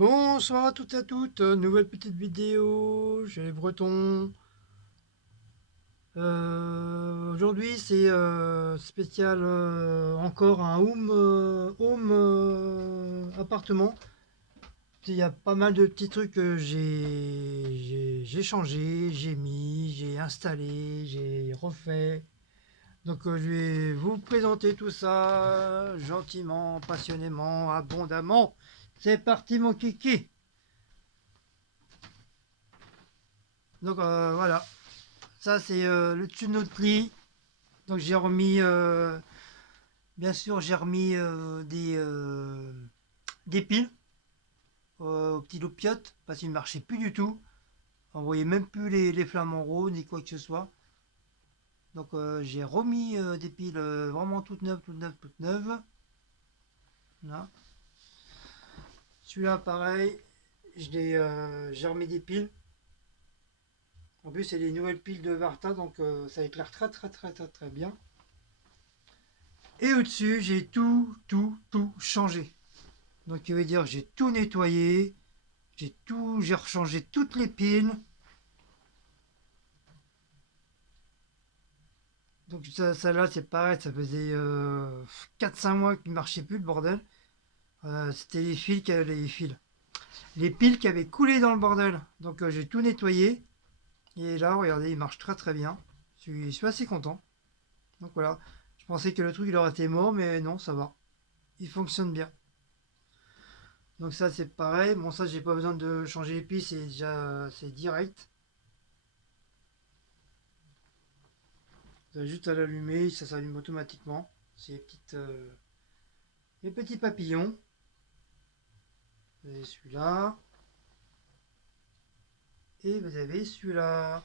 Bonsoir à toutes et à toutes, nouvelle petite vidéo chez les Bretons. Aujourd'hui c'est spécial encore un home appartement. Il y a pas mal de petits trucs que j'ai changé, j'ai mis, j'ai installé, j'ai refait. Donc je vais vous présenter tout ça gentiment, passionnément, abondamment. C'est parti mon kiki. Donc voilà. Ça, c'est le dessus de notre lit. Donc, j'ai remis, bien sûr, j'ai remis des piles au petit loupiote parce qu'il ne marchait plus du tout. On voyait même plus les flamants roses ni quoi que ce soit. Donc, j'ai remis des piles vraiment toutes neuves, toutes neuves, toutes neuves. Là. Celui-là, pareil, j'ai remis des piles. En plus, c'est des nouvelles piles de Varta, donc ça éclaire très, très, très, très, très bien. Et au-dessus, j'ai tout changé. Donc, il veut dire, j'ai tout nettoyé, j'ai rechangé toutes les piles. Donc, ça là, c'est pareil, ça faisait 4-5 mois qu'il ne marchait plus le bordel. C'était les fils qui avaient les fils. Les piles qui avaient coulé dans le bordel. Donc, j'ai tout nettoyé. Et là, regardez, il marche très très bien. Je suis assez content. Donc voilà. Je pensais que le truc il aurait été mort, mais non, ça va. Il fonctionne bien. Donc ça c'est pareil. Bon ça j'ai pas besoin de changer les piles, c'est déjà c'est direct. Vous avez juste à l'allumer, ça s'allume automatiquement. C'est les petits papillons. Vous avez celui-là. Et vous avez celui-là.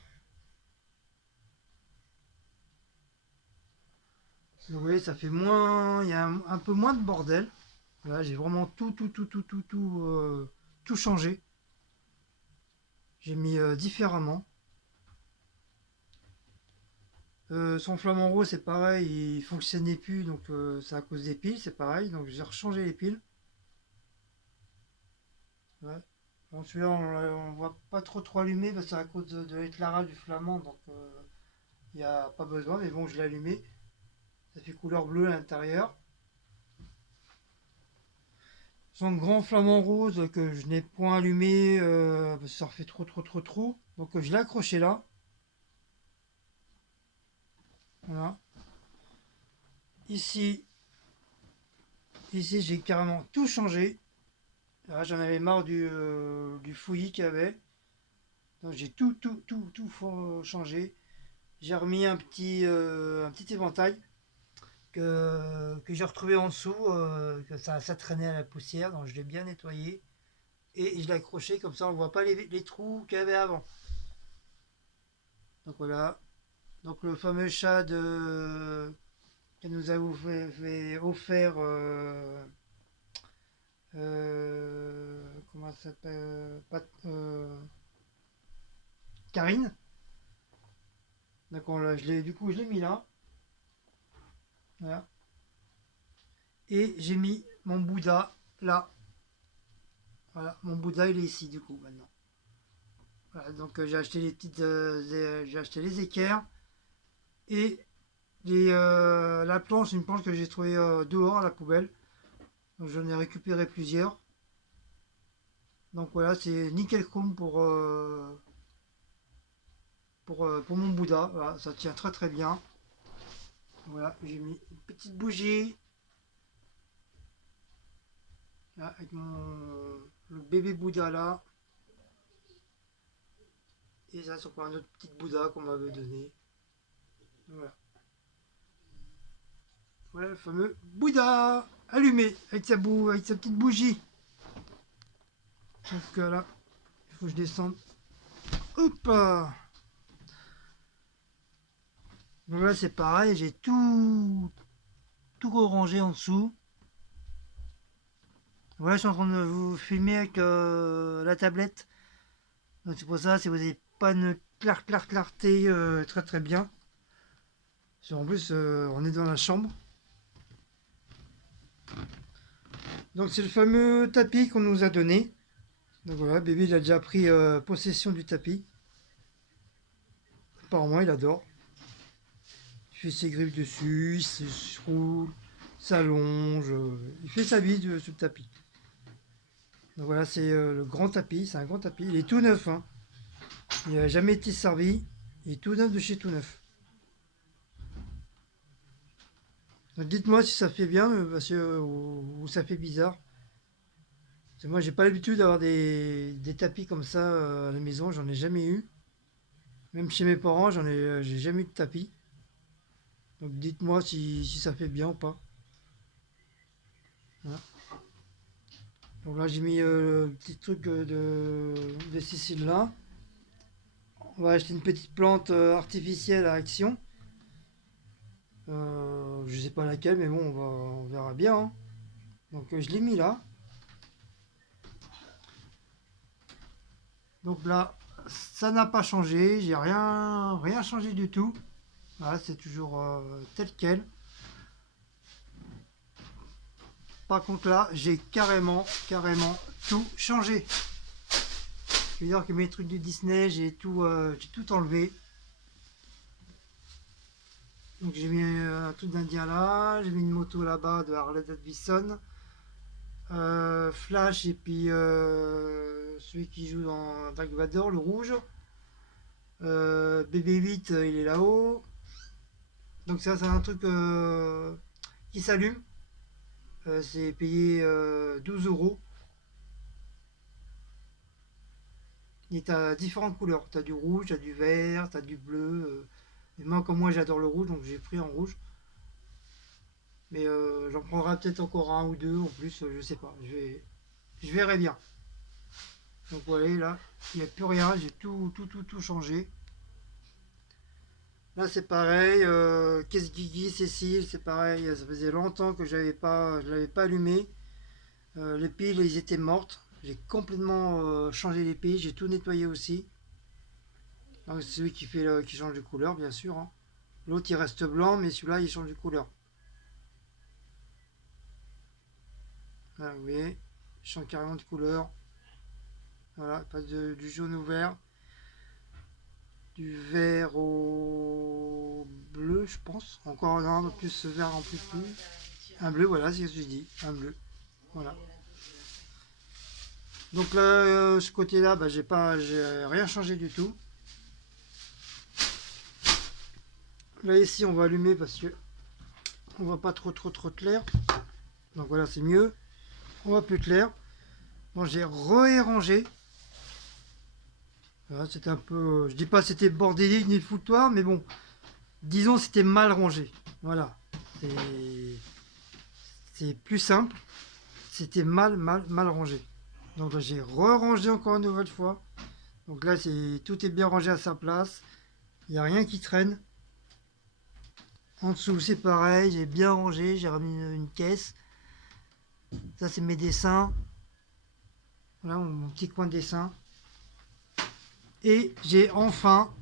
Vous voyez, ça fait moins. Il y a un peu moins de bordel. Là, j'ai vraiment tout changé. J'ai mis différemment. Son flamant rose, c'est pareil, il fonctionnait plus, donc c'est à cause des piles, c'est pareil. Donc j'ai rechangé les piles. Ouais. Bon, celui-là, on ne voit pas trop allumer parce que c'est à cause de l'éclairage du flamand, donc il n'y a pas besoin. Mais bon, je l'ai allumé. Ça fait couleur bleue à l'intérieur. Son grand flamant rose que je n'ai point allumé parce que ça refait trop. Donc je l'ai accroché là. Voilà. Ici, ici j'ai carrément tout changé. Là, j'en avais marre du fouillis qu'il y avait. Donc j'ai tout changé. J'ai remis un petit éventail que j'ai retrouvé en dessous, que ça traînait à la poussière, donc je l'ai bien nettoyé. Et je l'ai accroché comme ça on ne voit pas les trous qu'il y avait avant. Donc voilà. Donc le fameux chat qu'elle nous a offert, comment ça s'appelle, Karine. Donc je l'ai mis là. Voilà. Et j'ai mis mon Bouddha là. Voilà, mon Bouddha il est ici du coup maintenant. Voilà, donc j'ai acheté les équerres et la planche, une planche que j'ai trouvée dehors à la poubelle. Donc j'en ai récupéré plusieurs. Donc voilà, c'est nickel chrome pour mon Bouddha. Voilà, ça tient très très bien. Voilà, j'ai mis une petite bougie là, avec le bébé Bouddha là. Et ça, c'est encore un autre petit Bouddha qu'on m'avait donné. Voilà. Voilà le fameux Bouddha allumé avec sa petite bougie. Donc là, il faut que je descende. Hop. Donc là, c'est pareil, j'ai tout rangé en dessous. Voilà, je suis en train de vous filmer avec la tablette. Donc c'est pour ça, si vous n'avez pas une clarté très très bien. En plus, on est dans la chambre. Donc c'est le fameux tapis qu'on nous a donné. Donc voilà, bébé il a déjà pris possession du tapis. Apparemment il adore. Il fait ses griffes dessus, il se roule, s'allonge, il fait sa vie sur le tapis. Donc voilà, c'est le grand tapis, c'est un grand tapis. Il est tout neuf, hein. Il n'a jamais été servi. Il est tout neuf de chez tout neuf. Donc dites-moi si ça fait bien, parce que, ou ça fait bizarre. Parce que moi j'ai pas l'habitude d'avoir des tapis comme ça à la maison, j'en ai jamais eu. Même chez mes parents, j'ai jamais eu de tapis. Donc dites-moi si ça fait bien ou pas. Voilà. Donc là j'ai mis le petit truc de Sicile là. On va acheter une petite plante artificielle à action. Je sais pas laquelle, mais bon, on verra bien, hein. Donc je l'ai mis là. Donc là, ça n'a pas changé. J'ai rien changé du tout. Voilà, c'est toujours tel quel. Par contre là, j'ai carrément tout changé. Je veux dire que mes trucs de Disney, j'ai tout enlevé. Donc j'ai mis un truc d'Indien là, j'ai mis une moto là-bas de Harley Davidson. Flash et puis celui qui joue dans Dark Vador, le rouge. BB-8, il est là-haut. Donc ça, c'est un truc qui s'allume. C'est payé 12 euros. Et t'as différentes couleurs. T'as du rouge, t'as du vert, t'as du bleu. Et moi, comme moi, j'adore le rouge, donc j'ai pris en rouge. Mais j'en prendrai peut-être encore un ou deux en plus, je sais pas. Je verrai bien. Donc voilà, là, il n'y a plus rien. J'ai tout changé. Là, c'est pareil. Caisse Guigui, Cécile, c'est pareil. Ça faisait longtemps que je l'avais pas allumé. Les piles, ils étaient mortes. J'ai complètement changé les piles. J'ai tout nettoyé aussi. Donc, c'est celui qui change de couleur, bien sûr, hein. L'autre, il reste blanc, mais celui-là, il change de couleur. Là, vous voyez, il change carrément de couleur. Voilà, il passe du jaune au vert. Du vert au bleu, je pense. Encore un peu plus vert en plus. Un bleu, voilà, c'est ce que je dis. Un bleu. Voilà. Donc là, ce côté-là, bah, j'ai rien changé du tout. Là ici, on va allumer parce que on voit pas trop clair. Donc voilà, c'est mieux. On voit plus clair. Bon, j'ai rangé. Voilà, c'était un peu, je dis pas c'était bordélique ni le foutoir, mais bon, disons c'était mal rangé. Voilà, c'est plus simple. C'était mal rangé. Donc là, j'ai rangé encore une nouvelle fois. Donc là, tout est bien rangé à sa place. Il n'y a rien qui traîne. En dessous, c'est pareil. J'ai bien rangé. J'ai remis une caisse. Ça, c'est mes dessins. Voilà mon petit coin de dessin. Et j'ai enfin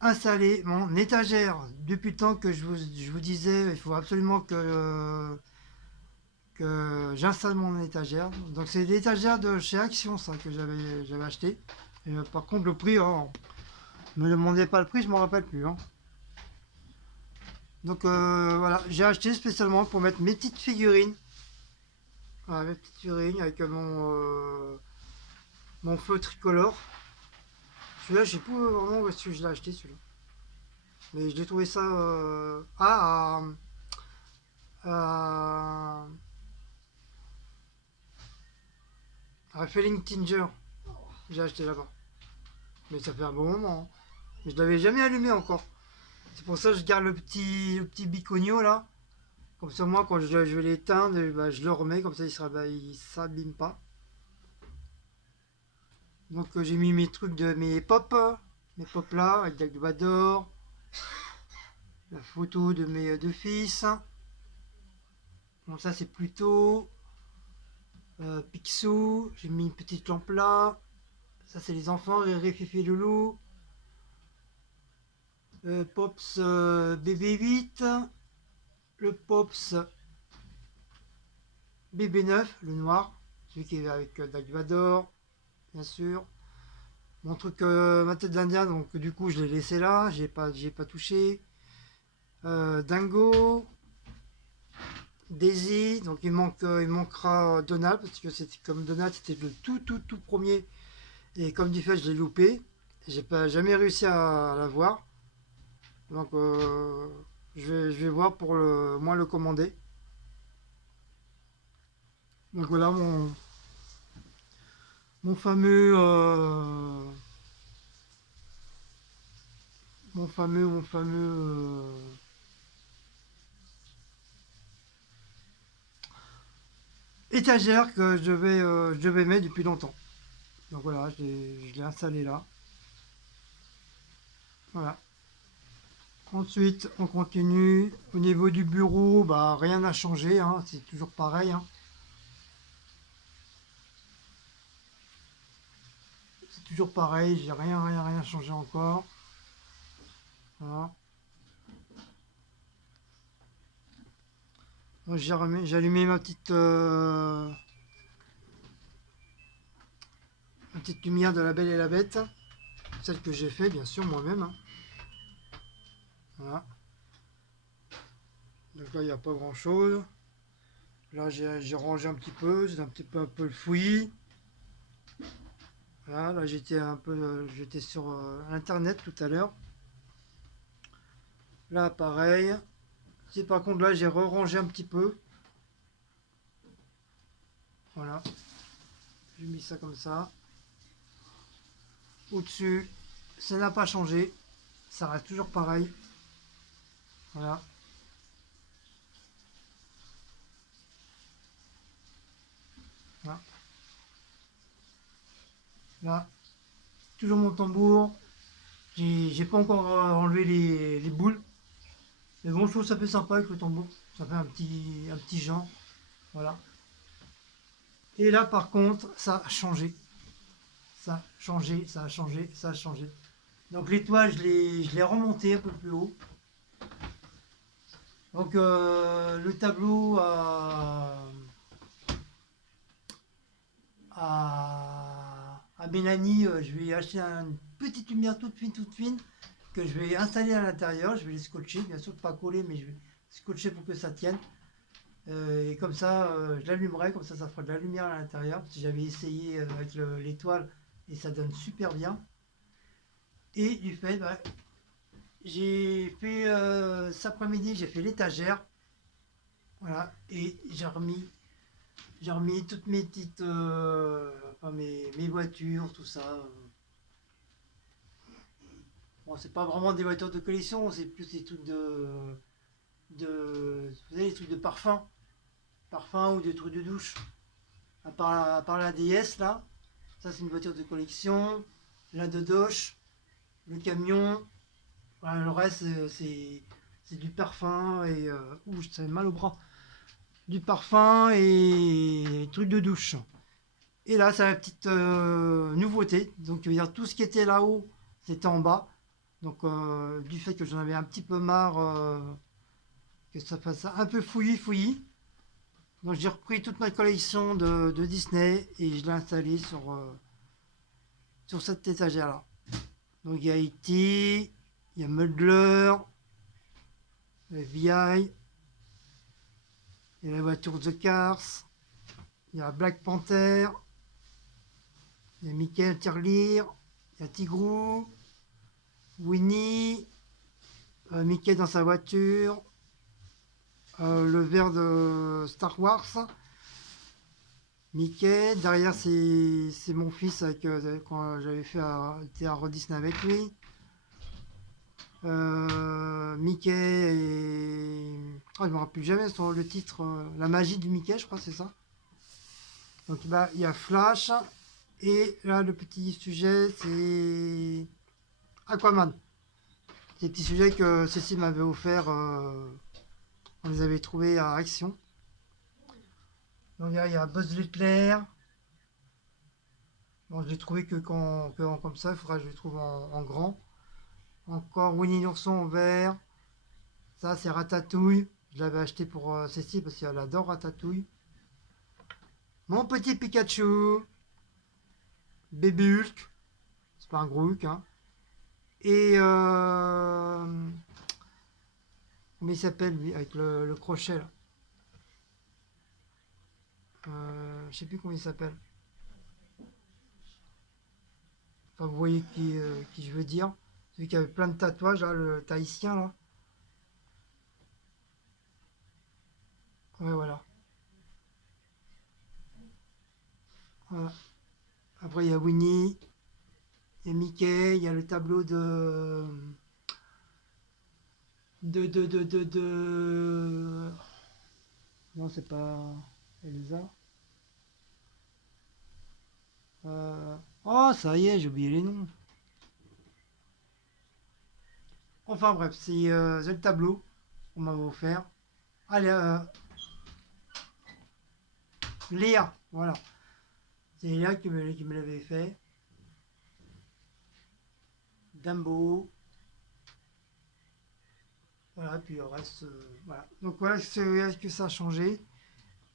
installé mon étagère. Depuis le temps que je vous disais, il faut absolument que j'installe mon étagère. Donc c'est l'étagère de chez Action, ça, que j'avais acheté. Et, par contre, le prix, oh, me demandez pas le prix, je m'en rappelle plus, hein. Donc voilà, j'ai acheté spécialement pour mettre mes petites figurines. Voilà, mes petites figurines avec mon feu tricolore. Celui-là, je sais pas vraiment où est-ce que je l'ai acheté, celui-là. Mais je l'ai trouvé ça à, à Felling Tinger. J'ai acheté là-bas. Mais ça fait un bon moment, hein. Mais je l'avais jamais allumé encore. C'est pour ça que je garde le petit biconio là. Comme ça, moi, quand je vais l'éteindre, bah, je le remets. Comme ça, il s'abîme pas. Donc, j'ai mis mes trucs de mes pop. Mes pop là, avec Dark Vador. La photo de mes deux fils. Donc, ça, c'est plutôt Picsou. J'ai mis une petite lampe là. Ça, c'est les enfants. Riri, Fifi, Loulou. Pops BB8. Le Pops BB9, le noir. celui qui est avec Dark Vador, bien sûr. Mon truc, ma tête d'Indien, donc du coup je l'ai laissé là, j'ai pas touché. Dingo, Daisy, donc il manquera Donald, parce que c'était comme Donald, c'était le tout premier, et comme du fait je l'ai loupé, j'ai pas jamais réussi à l'avoir, donc je vais voir pour moins le commander. Donc voilà mon fameux, étagère que je vais mettre depuis longtemps. Donc voilà, je l'ai installé là. Voilà. Ensuite, on continue. Au niveau du bureau, bah rien n'a changé, hein, c'est toujours pareil, hein. C'est toujours pareil, j'ai rien changé encore. Voilà. Donc, j'ai allumé ma petite lumière de La Belle et la Bête, celle que j'ai fait bien sûr moi-même, hein. Voilà. Donc là, il n'y a pas grand-chose. Là, j'ai rangé un petit peu, c'est un peu le fouillis. Voilà, là j'étais sur internet tout à l'heure. Là, pareil. Si par contre là, j'ai re-rangé un petit peu. Voilà, j'ai mis ça comme ça. Au-dessus, ça n'a pas changé. Ça reste toujours pareil. Voilà. Voilà. Là, toujours mon tambour. J'ai pas encore enlevé les boules. Mais bon, je trouve que ça fait sympa avec le tambour. Ça fait un petit genre. Voilà. Et là, par contre, ça a changé. Ça a changé, ça a changé, ça a changé. Donc l'étoile, je l'ai remonté un peu plus haut. Donc le tableau à Mélanie, je vais acheter une petite lumière toute fine, que je vais installer à l'intérieur. Je vais les scotcher, bien sûr pas coller, mais je vais scotcher pour que ça tienne. Et comme ça, je l'allumerai, comme ça fera de la lumière à l'intérieur. Parce que j'avais essayé avec l'étoile et ça donne super bien. Et du fait, bah, j'ai fait cet après-midi, j'ai fait l'étagère. Voilà, et j'ai remis toutes mes petites, enfin mes voitures, tout ça. Bon, c'est pas vraiment des voitures de collection, c'est plus des trucs vous savez, les trucs de parfum ou des trucs de douche. À part la DS là, ça c'est une voiture de collection. La Dodoche, le camion, voilà, le reste c'est du parfum et ouh, ça fait mal au bras. Du parfum et trucs de douche. Et là, c'est la petite nouveauté. Donc, je veux dire, tout ce qui était là-haut, c'était en bas. Donc, du fait que j'en avais un petit peu marre, que ça fasse un peu fouillis. Donc, j'ai repris toute ma collection de Disney et je l'ai installée sur cette étagère-là. Donc, il y a E.T., il y a Mudler, FBI, il y a la voiture The Cars, il y a Black Panther, il y a Mickey Tirelire, il y a Tigrou, Winnie, Mickey dans sa voiture, le verre de Star Wars, Mickey, derrière c'est mon fils avec, quand j'avais été à Walt Disney avec lui. Mickey et... Oh, je me rappelle jamais sur le titre, La magie du Mickey, je crois c'est ça. Donc bah, il y a Flash, et là le petit sujet c'est Aquaman. C'est des petits sujets que Cécile m'avait offert, on les avait trouvés à Action. Donc là, il y a Buzz l'éclair. Bon, je l'ai trouvé comme ça, il faudra que je le trouve en grand. Encore Winnie l'ourson en vert. Ça, c'est Ratatouille. Je l'avais acheté pour Cécile parce qu'elle adore Ratatouille. Mon petit Pikachu, bébé Hulk, c'est pas un gros Hulk, hein. Et comment il s'appelle lui, avec le crochet là. Je sais plus comment il s'appelle. Enfin, vous voyez qui je veux dire. Celui qui avait plein de tatouages, là, le tahitien là. Ouais, voilà. Voilà. Après, il y a Winnie, il y a Mickey, il y a le tableau de... Non, c'est pas Elsa. Oh, ça y est, j'ai oublié les noms. Enfin bref, c'est le tableau qu'on m'a offert. Allez, Léa, voilà. C'est Léa qui me l'avait fait. Dumbo. Voilà, puis le reste, voilà. Donc voilà ce que ça a changé.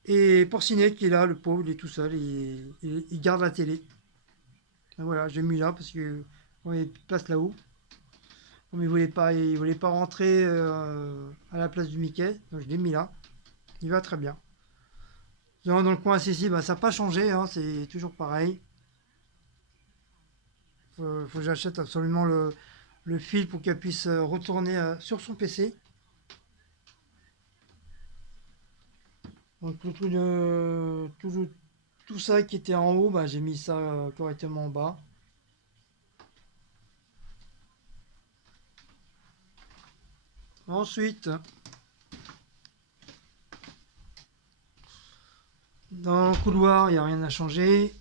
Et Porcinet qui est là, le pauvre, il est tout seul, il garde la télé. Et voilà, j'ai mis là parce que il y a plus de place là-haut. Comme il voulait pas rentrer à la place du Mickey, donc je l'ai mis là. Il va très bien. Dans le coin ici, bah, ça n'a pas changé, hein, c'est toujours pareil. Faut que j'achète absolument le fil pour qu'elle puisse retourner sur son PC. Donc tout ça qui était en haut, bah, j'ai mis ça correctement en bas. Ensuite, dans le couloir, il n'y a rien à changer.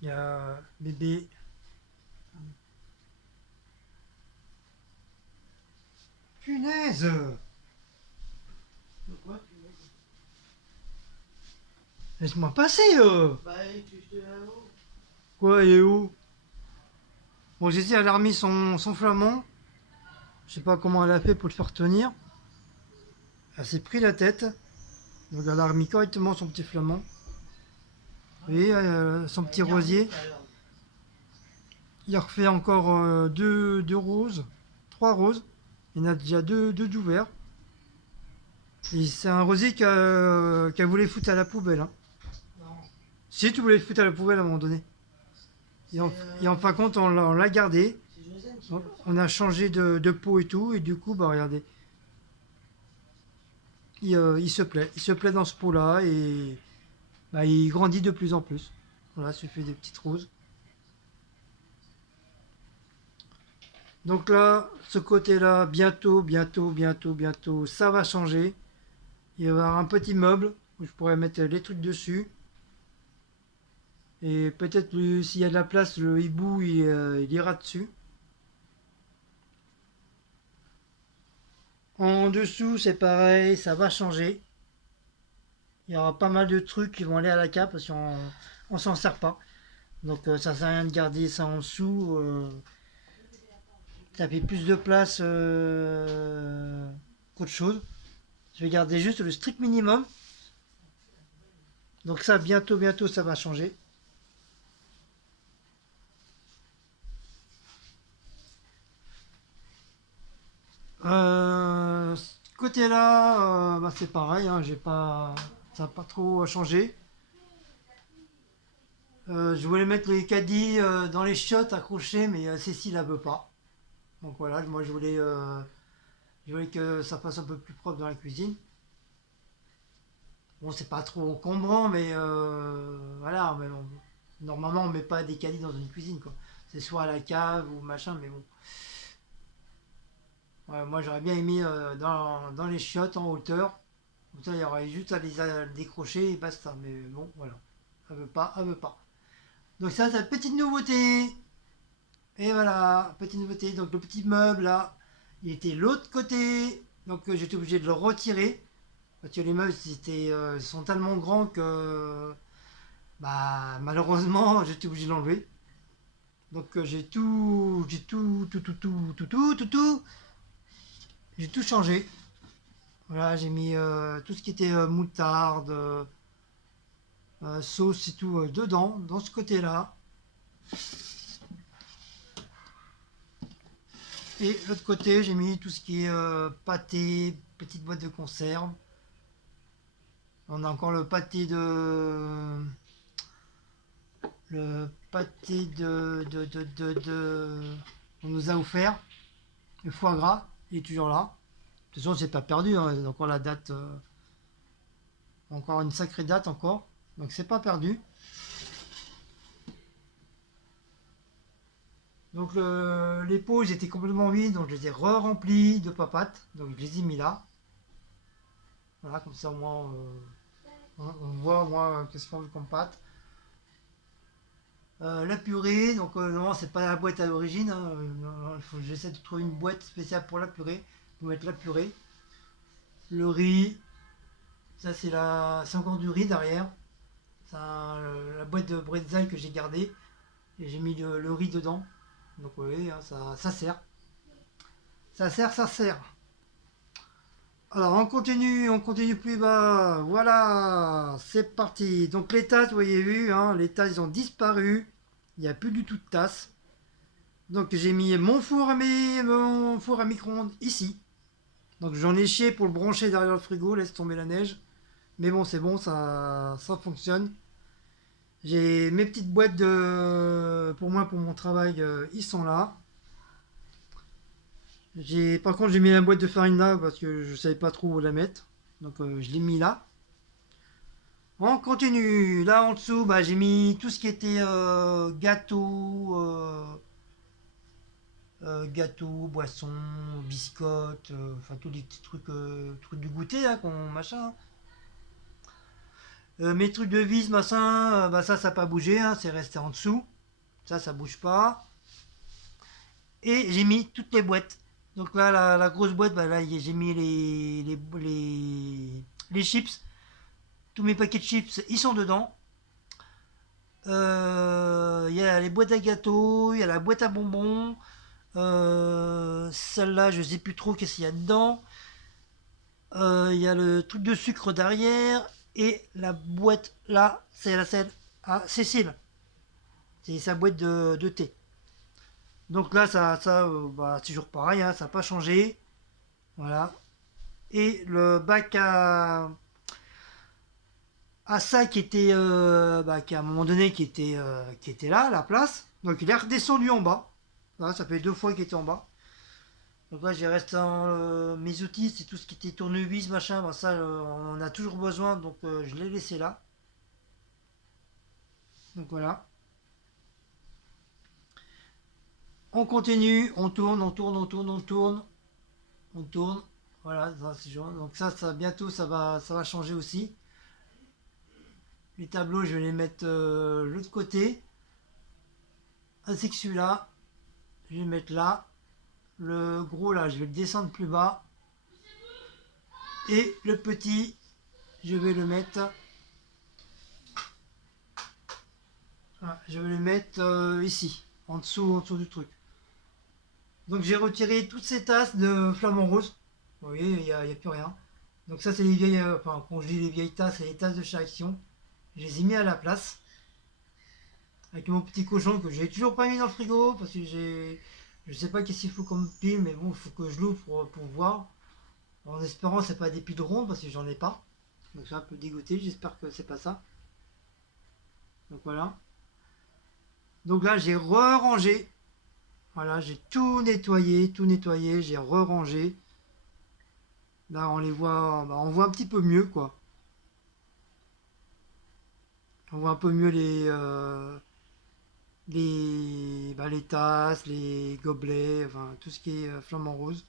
Il y a bébé. Punaise! Pourquoi? Laisse-moi passer! Bah, tu te là-haut. Quoi, il est où? Bon, j'ai dit, elle a remis son flamand. Je sais pas comment elle a fait pour le faire tenir. Elle s'est pris la tête. Donc elle a remis correctement son petit flamand. Vous voyez, son petit rosier. Il a refait encore deux roses. Trois roses. Il y en a déjà deux d'ouverts. Et c'est un rosier qu'elle voulait foutre à la poubelle. Hein. Non. Si tu voulais le foutre à la poubelle à un moment donné. Et en fin de compte, on l'a gardé. C'est Josène qui Donc, veut. on a changé de pot et tout. Et du coup, bah regardez. Il se plaît. Il se plaît dans ce pot-là. Et bah, il grandit de plus en plus. Voilà, ça fait des petites roses. Donc là, ce côté-là, bientôt, ça va changer. Il va y avoir un petit meuble où je pourrais mettre les trucs dessus. Et peut-être s'il y a de la place, le hibou il ira dessus. En dessous, c'est pareil, ça va changer. Il y aura pas mal de trucs qui vont aller à la cave parce qu'on s'en sert pas. Donc ça sert à rien de garder ça en dessous. Ça fait plus de place qu'autre chose. Je vais garder juste le strict minimum. Donc ça, bientôt, ça va changer. Côté là, bah, c'est pareil, hein, ça n'a pas trop changé. Je voulais mettre les caddies dans les chiottes accrochés, mais Cécile ne veut pas. Donc voilà, moi je voulais que ça fasse un peu plus propre dans la cuisine. Bon, c'est pas trop encombrant, mais voilà, normalement on met pas des caddies dans une cuisine, quoi. C'est soit à la cave ou machin, mais bon. Ouais, moi j'aurais bien aimé dans les chiottes en hauteur. Comme ça, il y aurait juste à les décrocher et basta. Mais bon, voilà. Elle veut pas, elle veut pas. Donc ça, c'est la petite nouveauté. Et voilà, petite nouveauté. Donc le petit meuble là, il était de l'autre côté. Donc j'étais obligé de le retirer. Parce que les meubles sont tellement grands que bah, malheureusement j'étais obligé de l'enlever. Donc j'ai tout, j'ai tout changé. Voilà, j'ai mis tout ce qui était moutarde, sauce et tout dedans, dans ce côté-là. Et l'autre côté, j'ai mis tout ce qui est pâté, petite boîte de conserve. On a encore le pâté on nous a offert, le foie gras, il est toujours là. De toute façon, c'est pas perdu, hein, encore la date, encore une sacrée date encore, donc c'est pas perdu. Donc les pots ils étaient complètement vides, donc je les ai re-remplis de papates, donc je les ai mis là. Voilà, comme ça au moins on voit au moins qu'est-ce qu'on veut comme pâte. La purée, donc non, c'est pas la boîte à l'origine, hein, il faut que j'essaie de trouver une boîte spéciale pour la purée, pour mettre la purée. Le riz, ça c'est encore du riz derrière. La boîte de bretzel que j'ai gardée et j'ai mis le riz dedans. Donc oui, hein, ça sert. Ça sert, ça sert. Alors on continue plus bas. Voilà, c'est parti. Donc les tasses, vous voyez vu, hein, les tasses ils ont disparu. Il n'y a plus du tout de tasses. Donc j'ai mis mon four à micro-ondes ici. Donc j'en ai chié pour le brancher derrière le frigo, laisse tomber la neige. Mais bon, c'est bon, ça fonctionne. J'ai mes petites boîtes pour moi, pour mon travail, ils sont là. Par contre, j'ai mis la boîte de farine là parce que je savais pas trop où la mettre. Donc je l'ai mis là. On continue. Là en dessous, bah, j'ai mis tout ce qui était gâteau, boisson, biscottes, enfin tous les petits trucs du goûter, hein, machin. Mes trucs de vis, machin, bah ça n'a pas bougé, hein, c'est resté en dessous. Ça bouge pas. Et j'ai mis toutes les boîtes. Donc là, la grosse boîte, bah là, j'ai mis les chips. Tous mes paquets de chips, ils sont dedans. Il y a les boîtes à gâteaux, il y a la boîte à bonbons. Celle-là, je sais plus trop qu'est-ce qu'il y a dedans. Il y a le truc de sucre derrière. Et la boîte là, c'est celle à Cécile. C'est sa boîte de thé. Donc là, bah, c'est toujours pareil, hein, ça n'a pas changé. Voilà. Et le bac à ça qui était, bah, qui à un moment donné, qui était là, à la place. Donc il est redescendu en bas. Voilà, ça fait 2 fois qu'il était en bas. Donc là, j'ai resté mes outils, c'est tout ce qui était tournevis, machin. Bah, ça, on en a toujours besoin, donc je l'ai laissé là. Donc voilà. On continue, on tourne, on tourne, on tourne, on tourne, on tourne. Voilà, donc ça bientôt ça va changer aussi. Les tableaux, je vais les mettre de l'autre côté. Ainsi que celui-là, je vais le mettre là. Le gros là, je vais le descendre plus bas. Et le petit, je vais le mettre. Voilà, je vais le mettre ici, en dessous du truc. Donc j'ai retiré toutes ces tasses de flamant rose. Vous voyez, il n'y a plus rien. Donc ça c'est les vieilles, enfin quand je dis les vieilles tasses, c'est les tasses de chaque action. Je les ai mis à la place. Avec mon petit cochon que j'ai toujours pas mis dans le frigo parce que je sais pas qu'est-ce qu'il faut comme pile, mais bon, il faut que je l'ouvre pour voir. En espérant que c'est pas des piles rondes parce que j'en ai pas. Donc je suis un peu dégoûté, j'espère que c'est pas ça. Donc voilà. Donc là j'ai re-rangé. Voilà, j'ai tout nettoyé, j'ai re-rangé. Là on les voit, bah, on voit un petit peu mieux quoi. On voit un peu mieux les tasses, les gobelets, enfin tout ce qui est flamant rose.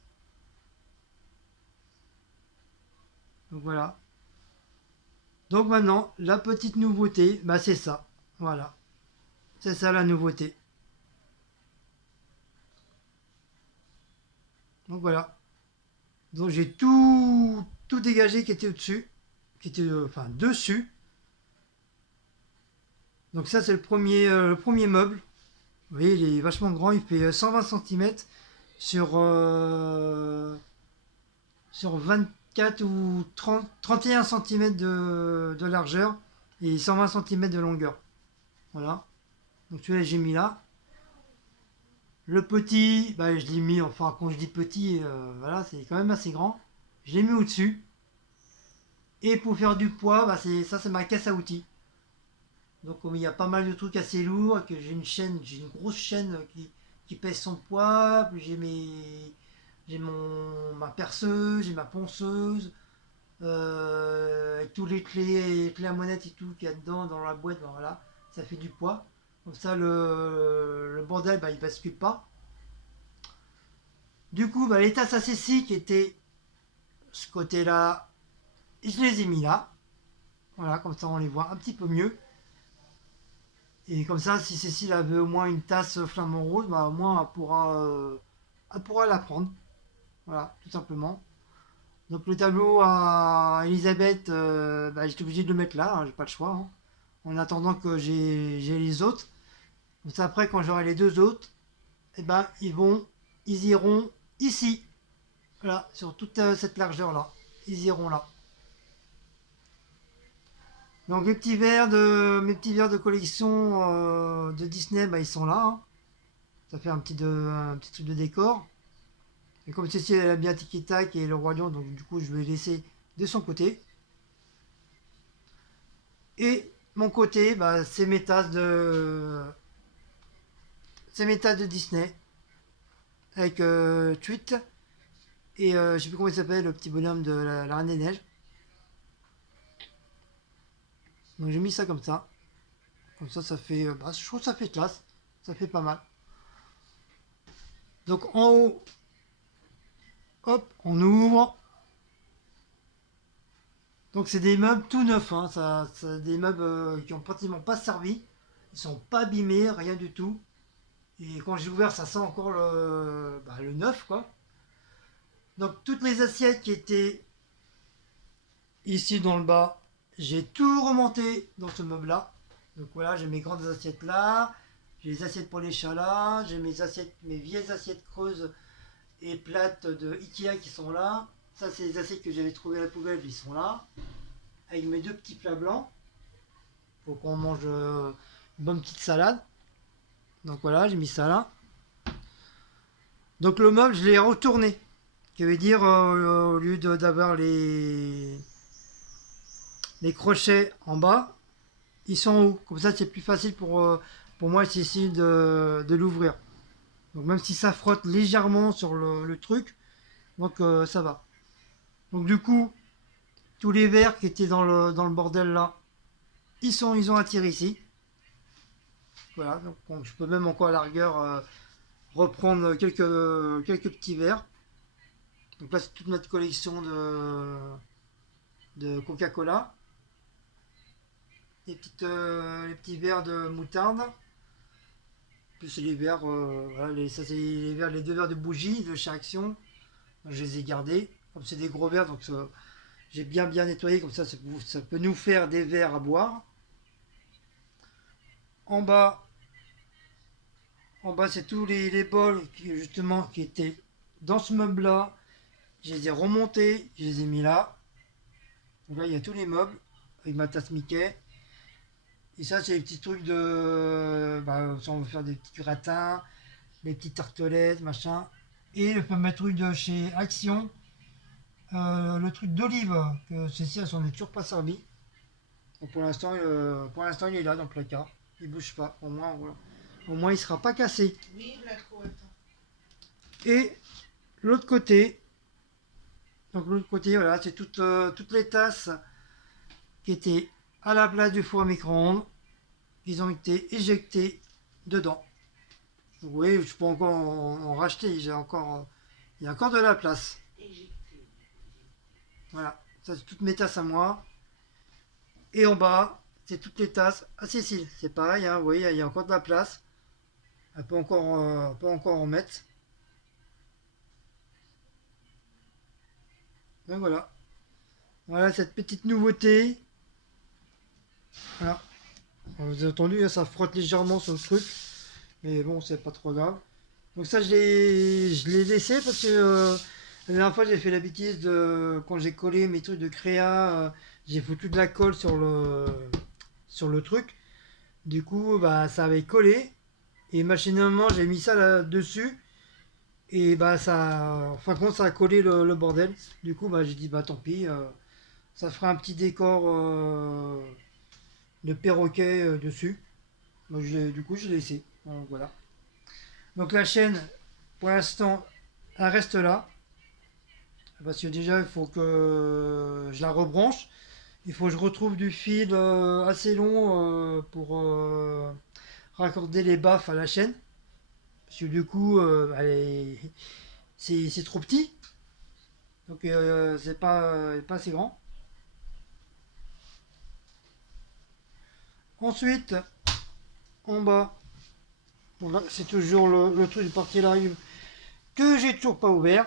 Donc voilà. Donc maintenant, la petite nouveauté, bah c'est ça. Voilà. C'est ça la nouveauté. Donc voilà. Donc j'ai tout dégagé qui était au-dessus, qui était enfin dessus. Donc ça c'est le premier meuble. Vous voyez, il est vachement grand, il fait 120 cm sur, sur 24 ou 30, 31 cm de largeur et 120 cm de longueur. Voilà. Donc celui-là, j'ai mis là. Le petit, bah, je l'ai mis, enfin quand je dis petit, voilà, c'est quand même assez grand. Je l'ai mis au-dessus. Et pour faire du poids, bah, ça c'est ma caisse à outils. Donc comme il y a pas mal de trucs assez lourds, que j'ai une grosse chaîne qui pèse son poids, puis j'ai ma perceuse, j'ai ma ponceuse, avec tous les clés à monette et tout qu'il y a dedans dans la boîte, ben voilà, ça fait du poids. Comme ça le bordel bah, il bascule pas. Du coup bah, les tasses à ceci qui étaient ce côté là, je les ai mis là. Voilà, comme ça on les voit un petit peu mieux. Et comme ça, si Cécile avait au moins une tasse flamant rose, bah, au moins elle pourra la prendre. Voilà, tout simplement. Donc le tableau à Elisabeth, bah, j'étais obligé de le mettre là, hein, j'ai pas le choix, hein, en attendant que j'ai les autres. Donc ça, après, quand j'aurai les deux autres, eh ben, ils iront ici. Voilà, sur toute cette largeur-là. Ils iront là. Donc mes petits verres de collection de Disney, bah, ils sont là, hein. Ça fait un petit truc de décor. Et comme ceci elle a bien Tiki Tac et le Roi Lion, donc du coup je vais laisser de son côté. Et mon côté, bah, c'est mes tasses de Disney avec Tweet et je sais plus comment il s'appelle, le petit bonhomme de la Reine des Neiges. Donc j'ai mis ça comme ça. Comme ça fait, bah, je trouve que ça fait classe, ça fait pas mal. Donc en haut, hop, on ouvre. Donc c'est des meubles tout neufs, hein, des meubles qui ont pratiquement pas servi. Ils sont pas abîmés, rien du tout. Et quand j'ai ouvert, ça sent encore le neuf, quoi. Donc toutes les assiettes qui étaient ici dans le bas, j'ai tout remonté dans ce meuble-là. Donc voilà, j'ai mes grandes assiettes là, j'ai les assiettes pour les chats là, j'ai mes vieilles assiettes creuses et plates de Ikea qui sont là. Ça, c'est les assiettes que j'avais trouvées à la poubelle, ils sont là. Avec mes deux petits plats blancs, pour qu'on mange une bonne petite salade. Donc voilà, j'ai mis ça là. Donc le meuble, je l'ai retourné. Ce qui veut dire, au lieu d'avoir les crochets en bas, ils sont en haut. Comme ça, c'est plus facile pour moi ici de l'ouvrir. Donc même si ça frotte légèrement sur le truc, donc ça va. Donc du coup, tous les verres qui étaient dans le bordel là, ils ont attiré ici. Voilà, donc je peux même encore à la rigueur reprendre quelques petits verres. Donc là, c'est toute notre collection de Coca-Cola. Les petits verres de moutarde. Plus les verres, voilà, ça c'est les deux verres de bougie de chez Action. Je les ai gardés. Comme c'est des gros verres, donc j'ai bien nettoyé. Comme ça peut nous faire des verres à boire. En bas, en bas c'est tous les bols justement qui étaient dans ce meuble-là. Je les ai remontés, je les ai mis là. Donc là, il y a tous les meubles avec ma tasse Mickey. Et ça, c'est les petits trucs de. Bah, ça, on va faire des petits gratins, des petites tartelettes, machin. Et le fameux truc de chez Action, le truc d'olive, que Cécile, elle s'en est toujours pas servi. Donc pour l'instant, il est là dans le placard. Il bouge pas. Au moins il sera pas cassé. Vive la couette. Et l'autre côté, donc l'autre côté, voilà, c'est toutes les tasses qui étaient à la place du four à micro-ondes. Ils ont été éjectés dedans. Donc, vous voyez, je peux encore en racheter. Il y a encore de la place. Éjecté. Voilà, ça c'est toutes mes tasses à moi. Et en bas, c'est toutes les tasses à Cécile. C'est pareil, hein, vous voyez, il y a encore de la place. Elle peut encore en mettre. Donc voilà. Voilà cette petite nouveauté. Voilà. Vous avez entendu, ça frotte légèrement sur le truc. Mais bon, c'est pas trop grave. Donc ça, je l'ai laissé parce que la dernière fois, j'ai fait la bêtise de quand j'ai collé mes trucs de créa, j'ai foutu de la colle sur le truc. Du coup, bah, ça avait collé et machinalement, j'ai mis ça là-dessus et bah ça, en fin de compte, ça a collé le bordel. Du coup, bah, j'ai dit bah tant pis, ça fera un petit décor de perroquet dessus. Donc, du coup, je l'ai laissé. Donc, voilà. Donc la chaîne, pour l'instant, elle reste là. Parce que déjà, il faut que je la rebranche. Il faut que je retrouve du fil assez long pour raccorder les baffes à la chaîne. Parce que du coup, c'est trop petit. Donc c'est pas assez grand. Ensuite, en bas, bon, là, c'est toujours le truc du parti live que j'ai toujours pas ouvert.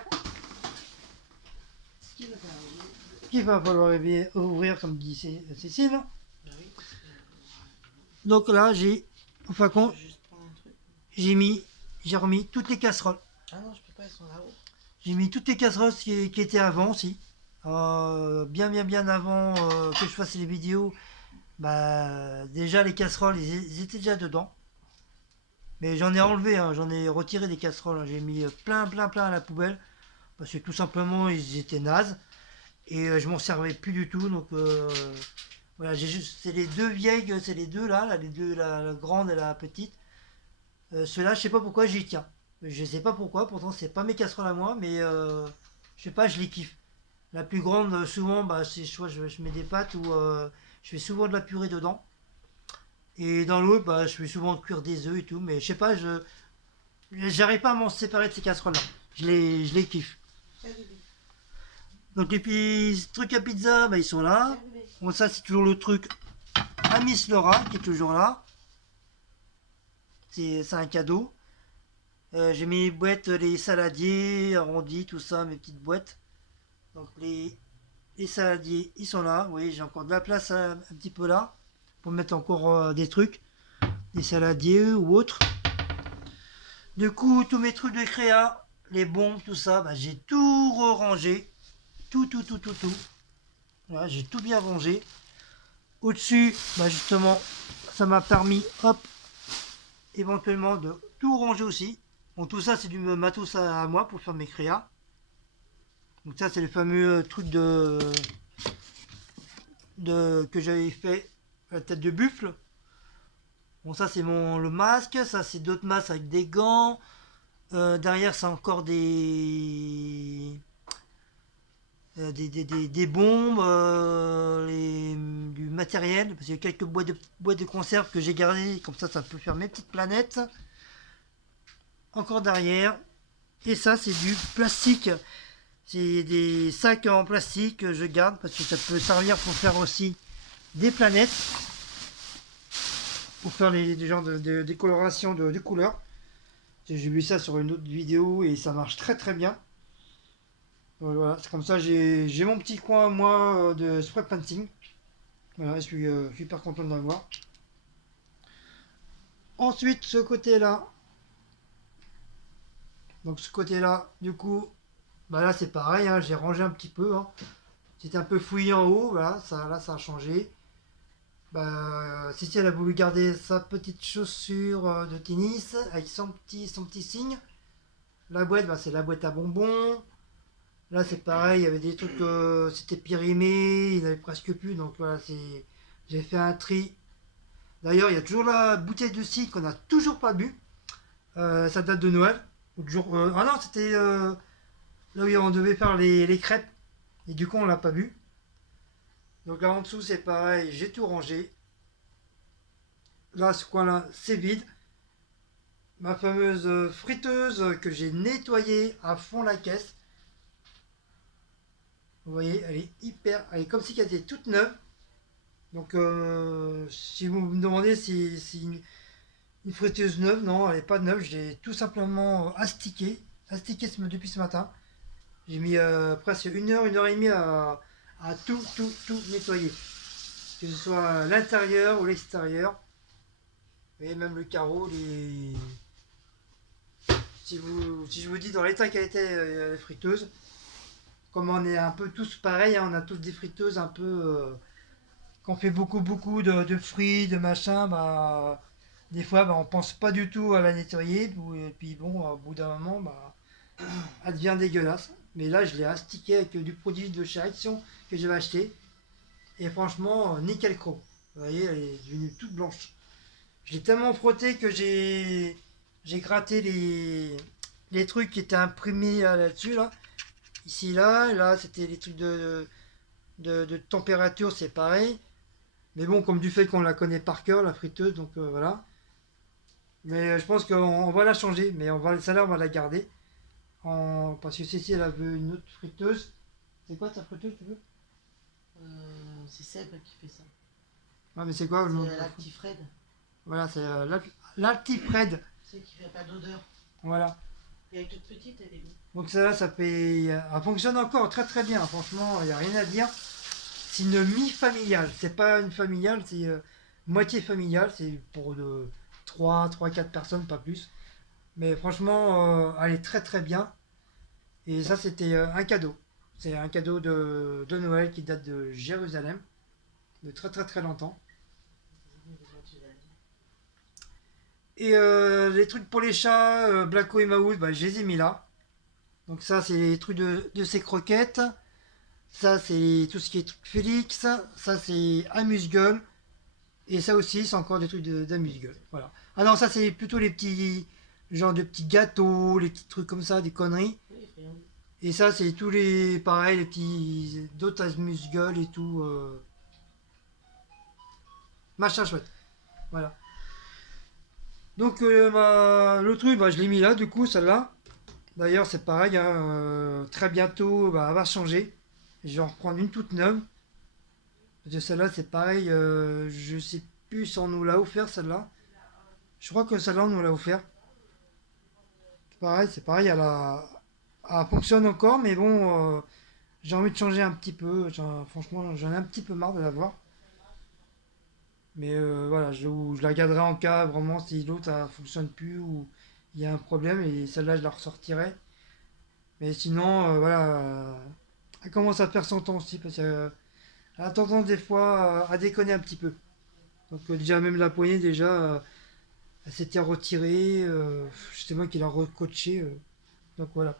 Ce qui va t'arriver. Qu'il va falloir ouvrir comme dit Cécile. Bah oui, Donc là, enfin, je vais juste prendre un truc. j'ai remis toutes les casseroles. Ah non, je peux pas, ils sont là-haut. J'ai mis toutes les casseroles qui étaient avant aussi. Bien avant que je fasse les vidéos. Bah, déjà les casseroles, ils étaient déjà dedans. Mais j'en ai enlevé, hein, j'en ai retiré des casseroles, hein. J'ai mis plein à la poubelle. Parce que tout simplement, ils étaient nazes. Et je m'en servais plus du tout. Donc voilà, c'est les deux vieilles, c'est les deux là, les deux, la grande et la petite. Ceux-là, je sais pas pourquoi j'y tiens. Je sais pas pourquoi, pourtant c'est pas mes casseroles à moi, mais je sais pas, je les kiffe. La plus grande, souvent, bah, c'est soit je mets des pâtes ou je fais souvent de la purée dedans. Et dans l'autre, bah, je fais souvent cuire des œufs et tout, mais je sais pas, j'arrive pas à m'en séparer de ces casseroles-là. Je les kiffe. Tiens, bébé. Donc les petits trucs à pizza, bah, ils sont là. Tiens, bébé. Bon, ça c'est toujours le truc à Miss Laura qui est toujours là. C'est un cadeau. J'ai mis les boîtes, les saladiers, arrondis, tout ça, mes petites boîtes. Donc les saladiers, ils sont là. Vous voyez, j'ai encore de la place un petit peu là pour mettre encore des trucs, des saladiers ou autres. Du coup, tous mes trucs de créa, les bombes, tout ça, bah, j'ai tout rangé. Tout. Voilà, j'ai tout bien rangé. Au-dessus, bah, justement, ça m'a permis, hop, éventuellement de tout ranger aussi. Bon, tout ça, c'est du matos à moi pour faire mes créas. Donc ça, c'est le fameux truc que j'avais fait la tête de buffle. Bon, ça, c'est le masque. Ça, c'est d'autres masques avec des gants. Derrière, c'est encore des bombes, du matériel. Parce qu'il y a quelques boîtes de conserve que j'ai gardées. Comme ça peut faire mes petites planètes. Encore derrière. Et ça, c'est du plastique. C'est des sacs en plastique que je garde parce que ça peut servir pour faire aussi des planètes. Pour faire des genres de décoloration de couleurs. J'ai vu ça sur une autre vidéo et ça marche très bien. Donc voilà, c'est comme ça, j'ai mon petit coin moi de spray painting. Voilà, je suis super content de l'avoir. Ensuite, ce côté-là. Donc ce côté-là, du coup, bah là c'est pareil, hein, j'ai rangé un petit peu. Hein. C'était un peu fouillé en haut, voilà, là ça a changé. Bah, Cici elle a voulu garder sa petite chaussure de tennis avec son petit signe. La boîte, bah, c'est la boîte à bonbons. Là c'est pareil, il y avait des trucs, c'était périmé, il n'y en avait presque plus, donc voilà, j'ai fait un tri. D'ailleurs, il y a toujours la bouteille de cidre qu'on n'a toujours pas bu. Ça date de Noël. Ah non, c'était là où on devait faire les crêpes. Et du coup, on l'a pas bu. Donc là en dessous, c'est pareil, j'ai tout rangé. Là, ce coin-là, c'est vide. Ma fameuse friteuse que j'ai nettoyée à fond la caisse. Vous voyez, elle est comme si elle était toute neuve. Donc, si vous me demandez si une friteuse neuve, non, elle n'est pas neuve. Je l'ai tout simplement astiquée depuis ce matin. J'ai mis presque une heure et demie à tout nettoyer. Que ce soit l'intérieur ou l'extérieur. Vous voyez, même le carreau, si je vous dis dans l'état qu'elle était les friteuses, comme on est un peu tous pareils, hein, on a tous des friteuses un peu. Qu'on fait beaucoup de fruits, de machin, bah. Des fois, bah, on pense pas du tout à la nettoyer, et puis bon, au bout d'un moment, bah, elle devient dégueulasse. Mais là, je l'ai astiquée avec du produit de chez Action que j'avais acheté. Et franchement, nickel chrome. Vous voyez, elle est devenue toute blanche. Je l'ai tellement frotté que j'ai gratté les trucs qui étaient imprimés là-dessus, là. Ici, là, c'était les trucs de température, c'est pareil. Mais bon, comme du fait qu'on la connaît par cœur, la friteuse, donc voilà. Mais je pense qu'on va la changer, mais celle-là, on va la garder. Parce que Cécile, elle veut une autre friteuse. C'est quoi ta friteuse, tu veux? C'est Seb qui fait ça. Ah, mais c'est quoi le nom de C'est la la petite Fred. Voilà, c'est l'Altifred. C'est qui fait pas d'odeur. Voilà. Et elle est toute petite, elle est bien. Donc celle-là, ça fait. Elle fonctionne encore très très bien. Franchement, il n'y a rien à dire. C'est une mi-familiale. C'est pas une familiale, c'est moitié familiale. C'est pour 3 4 personnes, pas plus. Mais franchement, elle est très très bien. Et ça, c'était un cadeau. C'est un cadeau de Noël qui date de Jérusalem, de très très très longtemps. Et les trucs pour les chats, Blacko et Maouz, bah, je les ai mis là. Donc ça, c'est les trucs de ces croquettes. Ça, c'est tout ce qui est truc Félix. Ça, c'est Amuse-Gueule. Et ça aussi, c'est encore des trucs d'amuse-gueule. Voilà. Ah non, ça, c'est plutôt les petits, genre de petits gâteaux, les petits trucs comme ça, des conneries. Oui, rien. Et ça, c'est tous les, pareil, les petits, d'autres amuse-gueule et tout. Machin chouette. Voilà. Donc, le truc, bah, je l'ai mis là, du coup, celle-là. D'ailleurs, c'est pareil, hein, très bientôt, bah, elle va changer. Je vais en reprendre une toute neuve. Parce que celle-là, c'est pareil, je sais plus si on nous l'a offert, celle-là. Je crois que celle-là, on nous l'a offert. C'est pareil, elle fonctionne encore, mais bon, j'ai envie de changer un petit peu. Franchement, j'en ai un petit peu marre de l'avoir. Mais voilà, je la garderai en cas vraiment si l'autre ne fonctionne plus ou il y a un problème et celle-là, je la ressortirai. Mais sinon, voilà, elle commence à faire son temps aussi parce qu'elle a tendance des fois à déconner un petit peu. Donc déjà, même la poignée, déjà, elle s'était retirée. C'est moi qui l'a recoachée. Donc voilà.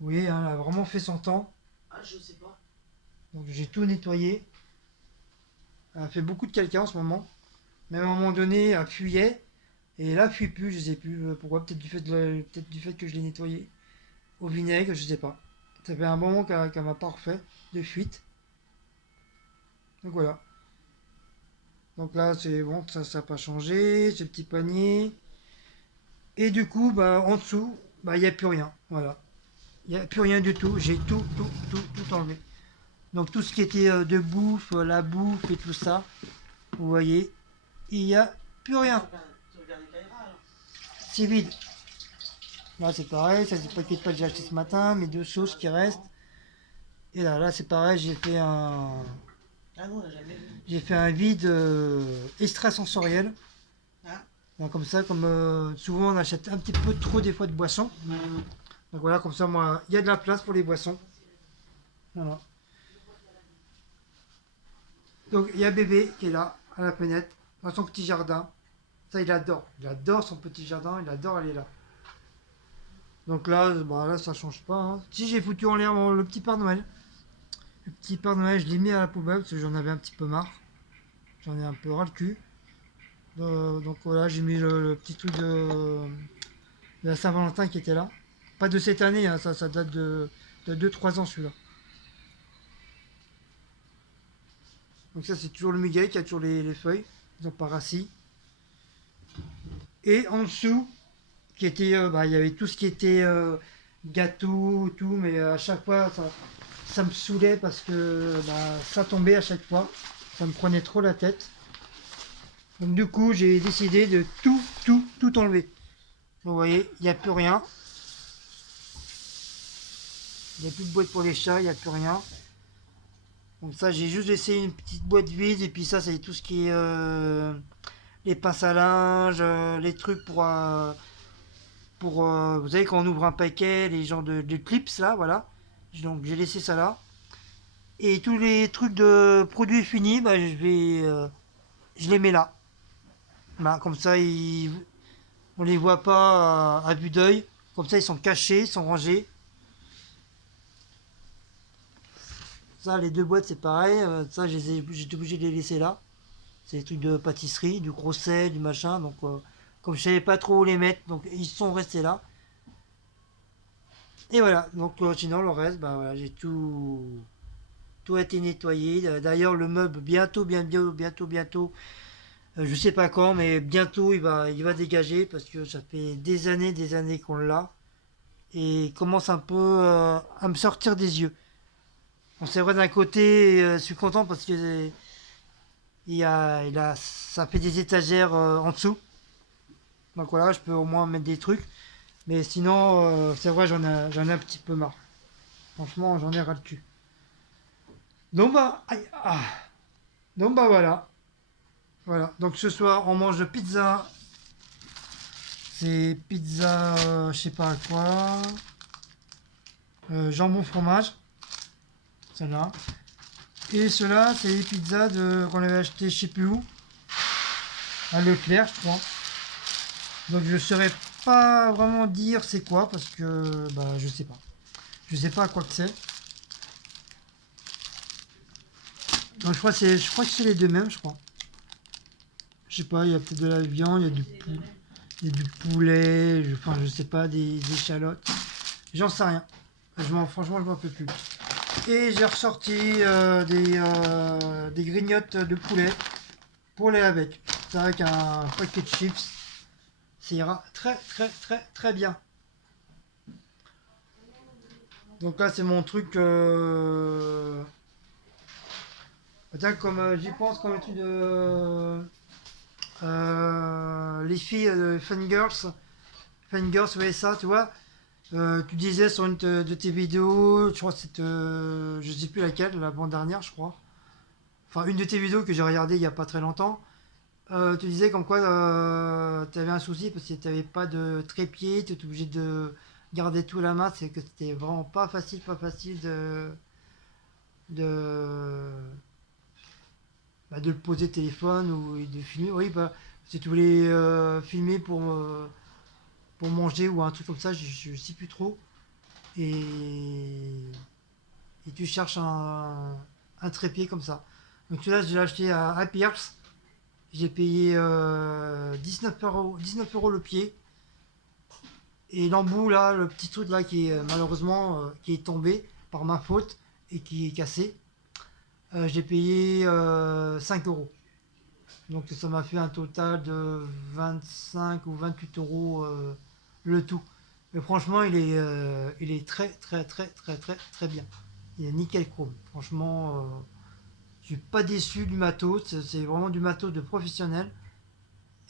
Vous voyez, hein, elle a vraiment fait son temps. Ah, je sais pas. Donc j'ai tout nettoyé. Elle a fait beaucoup de caca en ce moment. Même à un moment donné, elle fuyait. Et là, elle fuit plus, je sais plus pourquoi. Peut-être du fait que je l'ai nettoyé au vinaigre, je sais pas. Ça fait un bon moment qu'elle m'a pas refait de fuite. Donc voilà. Donc là, c'est bon, ça n'a pas changé. Ce petit panier. Et du coup, bah, en dessous, bah, il n'y a plus rien. Voilà. Il n'y a plus rien du tout. J'ai tout enlevé. Donc tout ce qui était de bouffe, la bouffe et tout ça, vous voyez, il n'y a plus rien. Tu regardes les caméras alors. C'est vide. Là c'est pareil, ça c'est pas de pâtes que j'ai acheté ce matin, mes deux sauces qui restent. Et là c'est pareil, Ah non, on l'a jamais vu. j'ai fait un vide extrasensoriel. Ah. Donc comme ça, comme souvent on achète un petit peu trop des fois de boissons. Donc voilà, comme ça moi, il y a de la place pour les boissons. Voilà. Donc il y a bébé qui est là, à la fenêtre, dans son petit jardin. Ça il adore. Il adore son petit jardin, il adore aller là. Donc là, bah là ça change pas, hein. Si j'ai foutu en l'air le petit Père Noël. Le petit Père Noël, je l'ai mis à la poubelle parce que j'en avais un petit peu marre. J'en ai un peu ras le cul. Donc voilà, j'ai mis le petit truc de la Saint-Valentin qui était là. Pas de cette année, hein, ça date de 2 3 ans celui-là. Donc ça c'est toujours le muguet qui a toujours les feuilles. Ils ont pas rassis. Et en dessous, qui était, bah, il y avait tout ce qui était gâteau, tout, mais à chaque fois ça me saoulait parce que bah, ça tombait à chaque fois. Ça me prenait trop la tête. Donc du coup j'ai décidé de tout enlever. Vous voyez, il n'y a plus rien. Il n'y a plus de boîte pour les chats, il n'y a plus rien. Donc ça j'ai juste laissé une petite boîte vide et puis ça c'est tout ce qui est les pinces à linge, les trucs pour, vous savez, quand on ouvre un paquet, les genres de clips là, voilà. Donc j'ai laissé ça là. Et tous les trucs de produits finis, bah, je les mets là. Voilà, comme ça, on les voit pas à vue d'œil. Comme ça, ils sont cachés, ils sont rangés. Ça, les deux boîtes, c'est pareil. Ça, j'étais obligé de les laisser là. C'est des trucs de pâtisserie, du gros sel, du machin. Donc, comme je savais pas trop où les mettre, donc ils sont restés là. Et voilà. Donc, sinon, le reste, bah voilà, j'ai tout a été nettoyé. D'ailleurs, le meuble, bientôt. Je sais pas quand, mais bientôt, il va dégager parce que ça fait des années qu'on l'a. Et il commence un peu à me sortir des yeux. Bon, c'est vrai, d'un côté, je suis content parce que ça fait des étagères en dessous. Donc voilà, je peux au moins mettre des trucs. Mais sinon, c'est vrai, j'en ai un petit peu marre. Franchement, j'en ai ras le cul. Donc bah, aïe, ah. Donc bah voilà. Voilà. Donc ce soir, on mange de pizza. C'est pizza, je sais pas quoi. Jambon fromage. Celle-là. Et cela, c'est les pizzas qu'on avait acheté je sais plus où. À Leclerc, je crois. Donc je saurais pas vraiment dire c'est quoi parce que bah je sais pas. Je sais pas à quoi que c'est. Donc je crois que c'est les deux mêmes, je crois. Je sais pas, il y a peut-être de la viande, il y a du poulet, enfin je sais pas, des échalotes. J'en sais rien. Franchement, je m'en peux plus. Et j'ai ressorti des grignotes de poulet pour les avec. C'est avec un paquet de chips. Ça ira très bien. Donc là, c'est mon truc. Tiens, comme j'y pense, comme le truc de. Les filles de Fangirls. Fangirls, vous voyez ça, tu vois. Tu disais sur une de tes vidéos, je crois que c'était. Je sais plus laquelle, la bande dernière, je crois. Enfin, une de tes vidéos que j'ai regardé il y a pas très longtemps. Tu disais comme quoi tu avais un souci parce que tu n'avais pas de trépied, tu étais obligé de garder tout à la main, c'est que c'était vraiment pas facile de, de le poser téléphone ou de filmer. Oui, bah, si tu voulais filmer pour manger ou un truc comme ça, je sais plus trop. Et, et tu cherches un trépied comme ça. Donc celui-là, je l'ai acheté à Pierce. J'ai payé 19 euros le pied. Et l'embout là, le petit truc là qui est malheureusement qui est tombé par ma faute et qui est cassé, j'ai payé 5 euros. Donc ça m'a fait un total de 25 ou 28 euros le tout. Mais franchement, il est très bien. Il est nickel chrome. Franchement, je suis pas déçu du matos. C'est vraiment du matos de professionnel.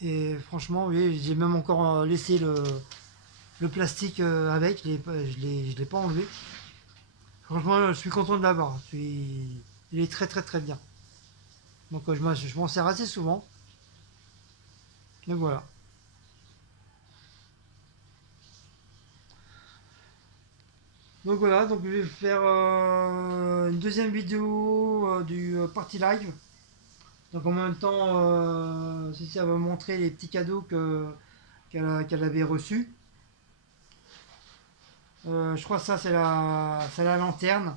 Et franchement, oui, j'ai même encore laissé le plastique avec. Je l'ai pas enlevé. Franchement, je suis content de l'avoir. Il est très bien. Donc je m'en sers assez souvent. Donc voilà. Donc voilà, donc je vais faire une deuxième vidéo du party live. Donc en même temps, ça va montrer les petits cadeaux qu'elle avait reçus. Je crois que ça c'est la lanterne.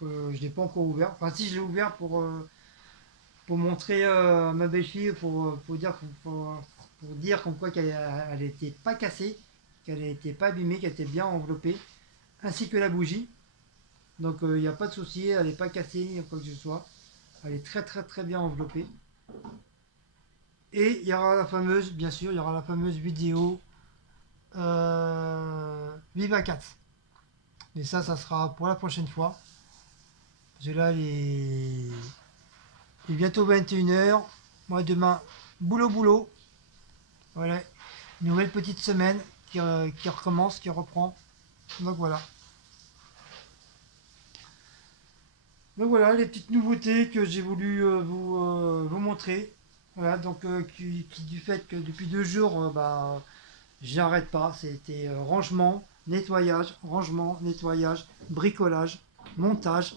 Je ne l'ai pas encore ouvert. Enfin si je l'ai ouvert pour montrer à ma belle-fille, pour dire comme quoi qu'elle n'était pas cassée, qu'elle n'était pas abîmée, qu'elle était bien enveloppée, ainsi que la bougie. Donc il n'y a pas de souci, elle n'est pas cassée, quoi que ce soit. Elle est très bien enveloppée. Et il y aura la fameuse, bien sûr, il y aura la fameuse vidéo Viva Cats. Et ça sera pour la prochaine fois. Parce que là, il est bientôt 21 h. Moi, demain, boulot. Voilà, une nouvelle petite semaine qui recommence, qui reprend. Donc voilà. Donc voilà les petites nouveautés que j'ai voulu vous montrer. Voilà, donc du fait que depuis 2 jours, J'arrête pas. C'était rangement, nettoyage, bricolage, montage.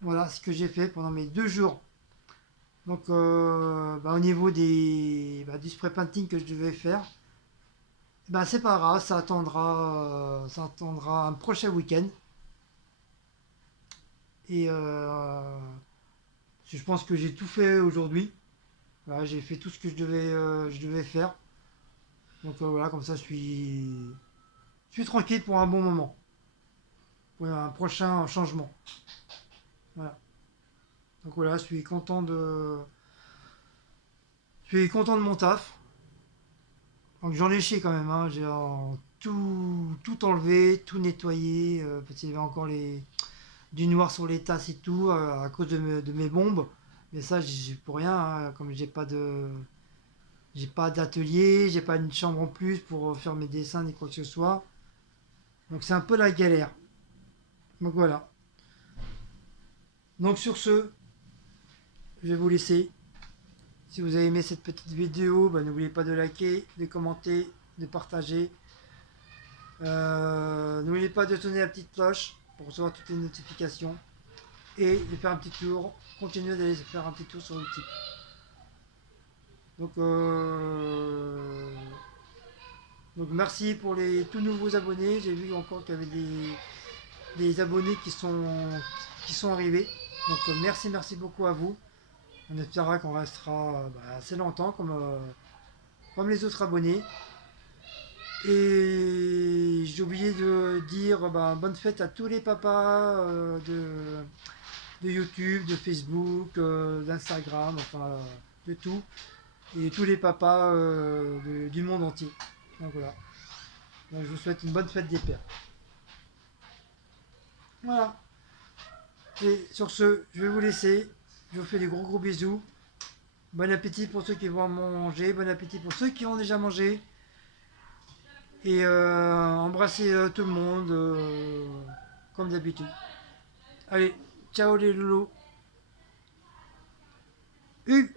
Voilà ce que j'ai fait pendant mes 2 jours. Donc au niveau du spray painting que je devais faire, c'est pas grave, ça attendra un prochain week-end. Et je pense que j'ai tout fait aujourd'hui. Voilà, j'ai fait tout ce que je devais faire. Donc voilà, comme ça je suis tranquille pour un bon moment, pour un prochain changement. Voilà. Donc voilà, je suis content de mon taf. Donc j'en ai chié quand même, hein. J'ai tout enlevé, tout nettoyé, parce qu'il y avait encore du noir sur les tasses et tout, à cause de mes bombes. Mais ça, j'y pour rien, hein, comme j'ai pas d'atelier, j'ai pas une chambre en plus pour faire mes dessins ni quoi que ce soit. Donc c'est un peu la galère. Donc voilà. Donc sur ce, je vais vous laisser. Si vous avez aimé cette petite vidéo, n'oubliez pas de liker, de commenter, de partager. N'oubliez pas de sonner la petite cloche pour recevoir toutes les notifications. Et de faire un petit tour. Continuez d'aller faire un petit tour sur Utip. Donc, merci pour les tout nouveaux abonnés. J'ai vu encore qu'il y avait des abonnés qui sont arrivés. Donc merci beaucoup à vous. On espérera qu'on restera assez longtemps comme les autres abonnés. Et j'ai oublié de dire bonne fête à tous les papas de YouTube, de Facebook, d'Instagram, enfin de tout. Et tous les papas du monde entier. Donc voilà. Donc, je vous souhaite une bonne fête des pères. Voilà. Et sur ce, je vais vous laisser. Je vous fais des gros bisous. Bon appétit pour ceux qui vont manger. Bon appétit pour ceux qui ont déjà mangé. Et embrassez tout le monde comme d'habitude. Allez, ciao les loulous. Hugues